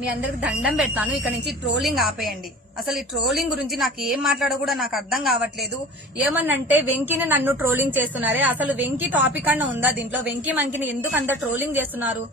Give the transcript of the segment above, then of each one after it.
మీ అందరికి దండం పెడతాను. ఇక్కడ నుంచి ట్రోలింగ్ ఆపేయండి. అసలు ఈ ట్రోలింగ్ గురించి నాకు ఏం మాట్లాడో కూడా నాకు అర్థం కావట్లేదు. ఏమన్నంటే వెంకీని నన్ను ట్రోలింగ్ చేస్తున్నారే, అసలు వెంకీ టాపిక్ అన్న ఉందా దీంట్లో? వెంకీ మంకిని ఎందుకు అంత ట్రోలింగ్ చేస్తున్నారు?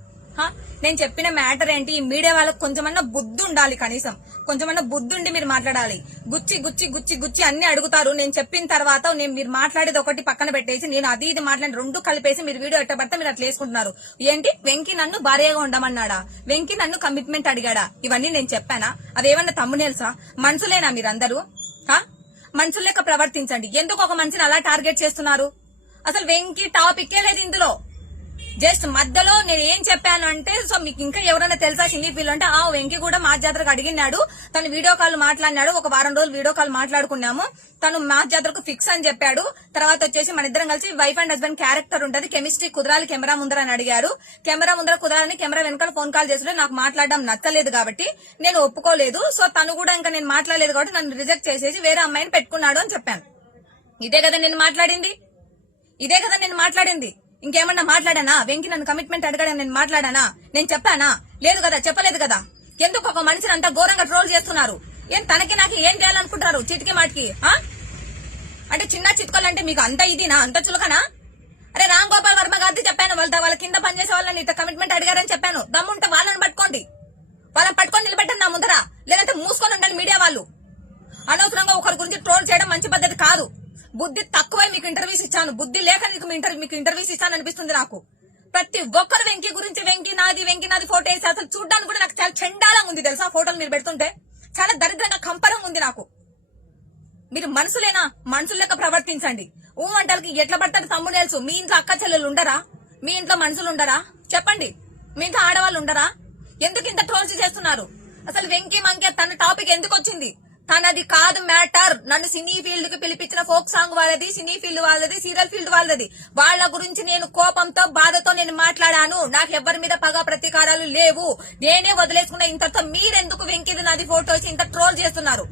నేను చెప్పిన మ్యాటర్ ఏంటి? ఈ మీడియా వాళ్ళకి కొంచెమన్నా బుద్ధి ఉండాలి, కనీసం కొంచెమన్నా బుద్ధి ఉండి మీరు మాట్లాడాలి. గుచ్చి గుచ్చి గుచ్చి గుచ్చి అన్ని అడుగుతారు. నేను చెప్పిన తర్వాత మీరు మాట్లాడేది ఒకటి పక్కన పెట్టేసి నేను అది ఇది మాట్లాడి రెండు కలిపేసి మీరు వీడియో ఎట్టబడితే మీరు అట్లా వేసుకుంటున్నారు. ఏంటి వెంకీ నన్ను భార్యగా ఉండమన్నాడా? వెంకీ నన్ను కమిట్మెంట్ అడిగాడా? ఇవన్నీ నేను చెప్పానా? అదేమన్నా తమ్మునేల్సా? మనుషులేనా మీరందరూ? మనుషులు లెక్క ప్రవర్తించండి. ఎందుకు ఒక మనిషిని అలా టార్గెట్ చేస్తున్నారు? అసలు వెంకీ టాపిక్కే లేదు ఇందులో. జస్ట్ మధ్యలో నేను ఏం చెప్పాను అంటే, సో మీకు ఇంకా ఎవరైనా తెలుసా సినీ ఫీల్ అంటే, వెంకీ కూడా మా జాతరకు అడిగినాడు, తను వీడియో కాల్ మాట్లాడినాడు, ఒక వారం రోజులు వీడియో కాల్ మాట్లాడుకున్నాము, తను మా జాతరకు ఫిక్స్ అని చెప్పాడు. తర్వాత వచ్చేసి మన ఇద్దరం కలిసి వైఫ్ అండ్ హస్బెండ్ క్యారెక్టర్ ఉంటది, కెమిస్ట్రీ కుదరాలి కెమెరా ముందర అని అడిగారు. కెమెరా ముందర కుదరాలని కెమెరా వెనకాల ఫోన్ కాల్ చేస్తుంటే నాకు మాట్లాడడం నచ్చలేదు కాబట్టి నేను ఒప్పుకోలేదు. సో తను కూడా ఇంకా నేను మాట్లాడలేదు కాబట్టి నన్ను రిజెక్ట్ చేసేసి వేరే అమ్మాయిని పెట్టుకున్నాడు అని చెప్పాను. ఇదే కదా నేను మాట్లాడింది. ఇంకేమన్నా మాట్లాడానా? వెంకీ నన్ను కమిట్మెంట్ అడగడానికి నేను మాట్లాడానా? నేను చెప్పానా? లేదు కదా, చెప్పలేదు కదా. ఎందుకు ఒక మనిషిని అంతా ఘోరంగా ట్రోల్ చేస్తున్నారు? ఏం తనకి నాకు ఏం చేయాలనుకుంటారు చిటికి మాటికి? అంటే చిన్న చిట్కోలంటే మీకు అంత ఇదినా, అంత చులకనా? అరే రామ్ గోపాల్ వర్మ గారికి చెప్పాను, వాళ్ళ కింద పనిచేసే వాళ్ళని ఇంత కమిట్మెంట్ అడిగారని చెప్పాను. దమ్ముంటే వాళ్ళని పట్టుకోండి నిలబెట్టండి నా ముందర, లేదంటే మూసుకొని ఉండండి మీడియా వాళ్ళు. అనవసరంగా ఒకరి గురించి ట్రోల్ చేయడం మంచి పద్ధతి కాదు. బుద్ధి తక్కువే మీకు ఇంటర్వ్యూస్ ఇచ్చాను, బుద్ధి లేక మీకు ఇంటర్వ్యూస్ ఇచ్చాను అనిపిస్తుంది నాకు. ప్రతి ఒక్కరు వెంకీ గురించి వెంకీ నాది ఫోటో వేసి అసలు చూడడానికి కూడా నాకు చాలా చండాలంగా ఉంది తెలుసా. ఫోటోలు మీరు పెడుతుంటే చాలా దరిద్రంగా కంపరంగా ఉంది నాకు. మీరు మనుషులేనా? మనుషుల లెక్క ప్రవర్తించండి. వంటలకి ఎట్లా పడతారు తమ్ముడేల్సు? మీ ఇంట్లో అక్క చెల్లెలు ఉండరా? మీ ఇంట్లో మనుషులు ఉండరా? చెప్పండి. మీ ఇంట్లో ఆడవాళ్ళు ఉండరా? ఎందుకు ఇంత ట్రోల్స్ చేస్తున్నారు? అసలు వెంకీ మంకీ తన టాపిక్ ఎందుకు వచ్చింది? తనది కాదు మ్యాటర్. నన్ను సినీ ఫీల్డ్ కి పిలిపించిన ఫోక్ సాంగ్ వాళ్ళది, సినీ ఫీల్డ్ వాళ్ళది, సీరియల్ ఫీల్డ్ వాళ్ళది. వాళ్ళ గురించి నేను కోపంతో బాధతో నేను మాట్లాడాను. నాకు ఎవరి మీద పగ ప్రతీకారాలు లేవు. నేనే వదిలేసుకున్న. ఇంతతో మీరెందుకు వెంకీది నాది ఫోటో వచ్చి ఇంత ట్రోల్ చేస్తున్నారు?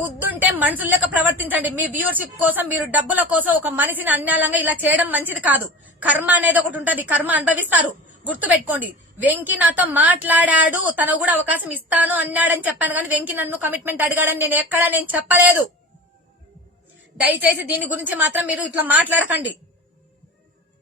బుద్ధుంటే మనుషుల లెక్క ప్రవర్తించండి. మీ వ్యూవర్షిప్ కోసం, మీరు డబ్బుల కోసం ఒక మనిషిని అన్యాయంగా ఇలా చేయడం మంచిది కాదు. కర్మ అనేది ఒకటి ఉంటది, కర్మ అనుభవిస్తారు. గుర్తు పెట్టుకోండి. వెంకీ నాతో మాట్లాడాడు, తను కూడా అవకాశం ఇస్తాను అన్నాడని చెప్పాను, కానీ వెంకీ నన్ను కమిట్మెంట్ అడిగాడని నేను చెప్పలేదు. దయచేసి దీని గురించి మాత్రం మీరు ఇట్లా మాట్లాడకండి.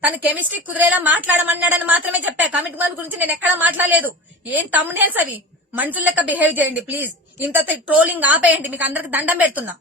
తను కెమిస్ట్రీ కుదిరేలా మాట్లాడమన్నాడని మాత్రమే చెప్పా. కమిట్మెంట్ గురించి నేను ఎక్కడా మాట్లాడలేదు. ఏం తమ్మునేల్స్ అవి? మనుషుల లెక్క బిహేవ్ చేయండి ప్లీజ్. ఇంత ట్రోలింగ్ ఆపేయండి. మీకు అందరికి దండం పెడుతున్నా.